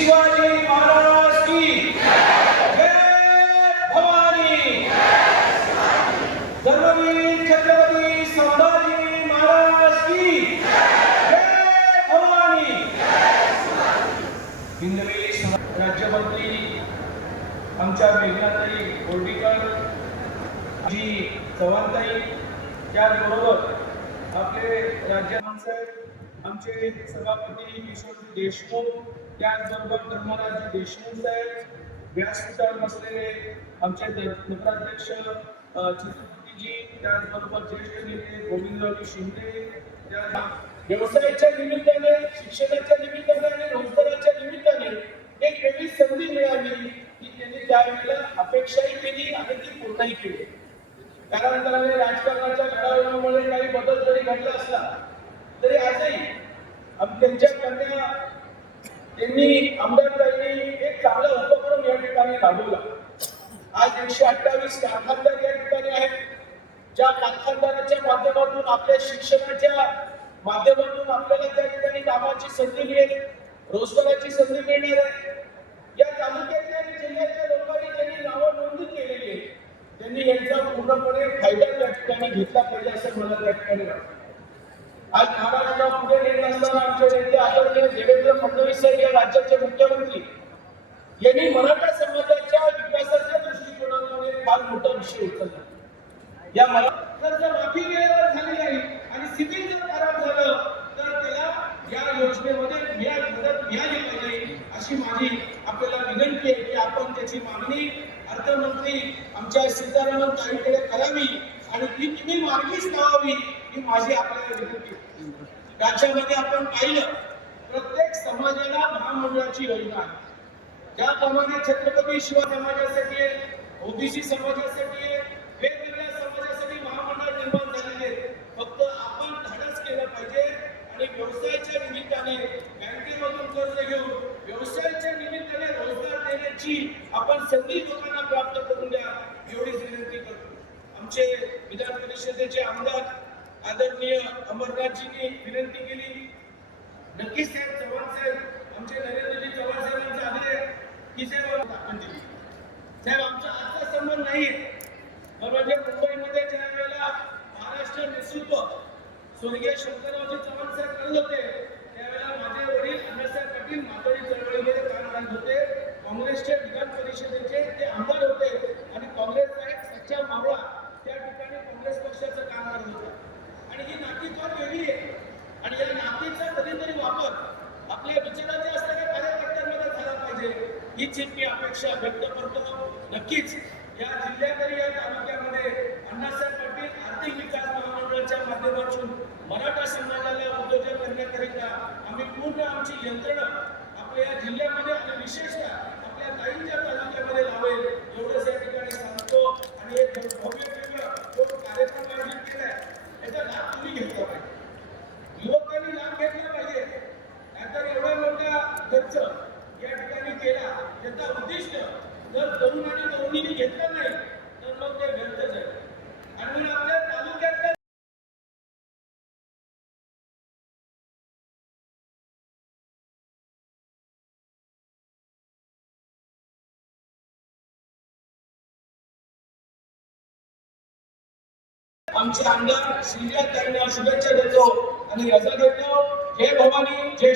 शिवाजी महाराज की जय भवानी। धर्मवीर छत्रपती संभाजी महाराज की जय भवानी। हिंदवी राज्यमंत्री आमच्या मेघनाताई गोडीकर जी चव्हाणताई त्याचबरोबर आपले राज्य आमचे सभापती किशोर देशमुख त्याचबरोबर धर्मराज देशमुख साहेब व्यासपीठावर बसलेले आमचे नगराध्यक्ष अ, चित्रपतीजी त्याचबरोबर ज्येष्ठ नेते गोविंदरावजी शिंदे त्या व्यवसायाच्या निमित्ताने शिक्षणाच्या निमित्ताने आणि रोजगाराच्या निमित्ताने एक वेगळी संधी मिळाली की त्यांनी त्यावेळेला अपेक्षाही केली आणि ती पूर्णही केली. कालांतराने राजकारणाच्या घडामोडीमुळे काही बदल जरी घडला असला तरी आजही आम- त्यांच्या कन्या त्यांनी आमदारताईंनी एक चांगला उपक्रम या ठिकाणी राबवला आज एकशे अठ्ठावीस कारखानदार या ठिकाणी आहेत. ज्या कारखानदाराच्या माध्यमातून आपल्या शिक्षणाच्या माध्यमातून आपल्याला त्या ठिकाणी कामाची संधी मिळेल रोजगाराची संधी मिळणार आहे. या तालुक्यातल्या आणि जिल्ह्यातल्या लोकांनी त्यांनी नावं नोंदणी केलेली आहे त्यांनी यांचा पूर्णपणे फायदा त्या ठिकाणी घेतला पाहिजे असं मला त्या ठिकाणी वाटतं. आज महाराष्ट्र पुढे गेले असताना आमचे नेते आदरणीय देवेंद्र फडणवीस साहेब या राज्याचे मुख्यमंत्री. यांनी मराठा समाजाच्या विकासाच्या दृष्टिकोनामध्ये फार मोठा विषय उचलला. या मराठा जर माफी वेळेवर झाली नाही आणि स्थिती जर खराब झालं तर त्याला या योजनेमध्ये या मदत मिळाली पाहिजे अशी माझी आपल्याला विनंती आहे की आपण त्याची मागणी अर्थमंत्री आमच्या सीतारामन ताईकडे करावी आणि ती तुम्ही मार्गीच लावावी. माझी आपल्याला विनंती राज्यामध्ये आपण पाहिलं प्रत्येक समाजाला महामंडळाची योजना आहे. त्याप्रमाणे छत्रपती शिवाजी समाजासाठी ओबीसी समाजासाठी वेगवेगळ्या समाजासाठी महामंडळ निर्माण झालेले फक्त आपण धाडस केलं पाहिजे आणि व्यवसायाच्या निमित्ताने बँकेमधून कर्ज घेऊन व्यवसायाच्या निमित्ताने रोजगार देण्याची आपण संधी लोकांना प्राप्त करून द्या एवढीच विनंती करतो. आमचे विधान परिषदेचे आमदार आदरणीय अमरनाथजींनी विनंती केली. नक्कीच साहेब चव्हाण साहेब आमचे नरेंद्रजी चव्हाण साहेबांचे आग्रह की साहेब दाखवून दिली. साहेब आमचा आजचा संबंध नाही म्हणजे मुंबईमध्ये ज्या वेळेला महाराष्ट्र नेतृत्व स्वर्गीय शंकररावजी चव्हाण साहेब करत होते. त्यावेळेला माझे वडील अण्णासाहेब पाटील मातोळी चळवळीमध्ये काम करत होते. काँग्रेसचे विधान परिषदेचे ते आमदार होते. आणि काँग्रेसचा एक सच्चा मावळा. त्या ठिकाणी काँग्रेस पक्षाचं काम करत होता. आणि ही नाती फार वेगळी आहे? आणि या नातीचा कधीतरी वापर आपल्या विचाराच्या असलेल्या कार्यकर्त्यांमध्ये झाला पाहिजे. हीच मी अपेक्षा व्यक्त करतो. नक्कीच या जिल्ह्यात या तालुक्यामध्ये अण्णासाहेब पाटील आर्थिक विकास महामंडळाच्या माध्यमातून मराठा समाजाला उद्योजक करण्याकरिता आम्ही पूर्ण आमची यंत्रणा आपल्या या जिल्ह्यामध्ये आणि विशेषतः आपल्या ताईंच्या तालुक्यामध्ये लावेल. एवढंच या ठिकाणी सांगतो. आणि एक खर्च या ठिकाणी केला त्याचा उद्दिष्ट जर तरुण आणि तरुणीने घेतलं नाही तर मग ते व्यर्थ जाईल. आणि म्हणून आपल्या तालुक्यातल्या आमचे आमदार श्रीया त्यांना शुभेच्छा देतो आणि रजा देतो. जय भवानी जय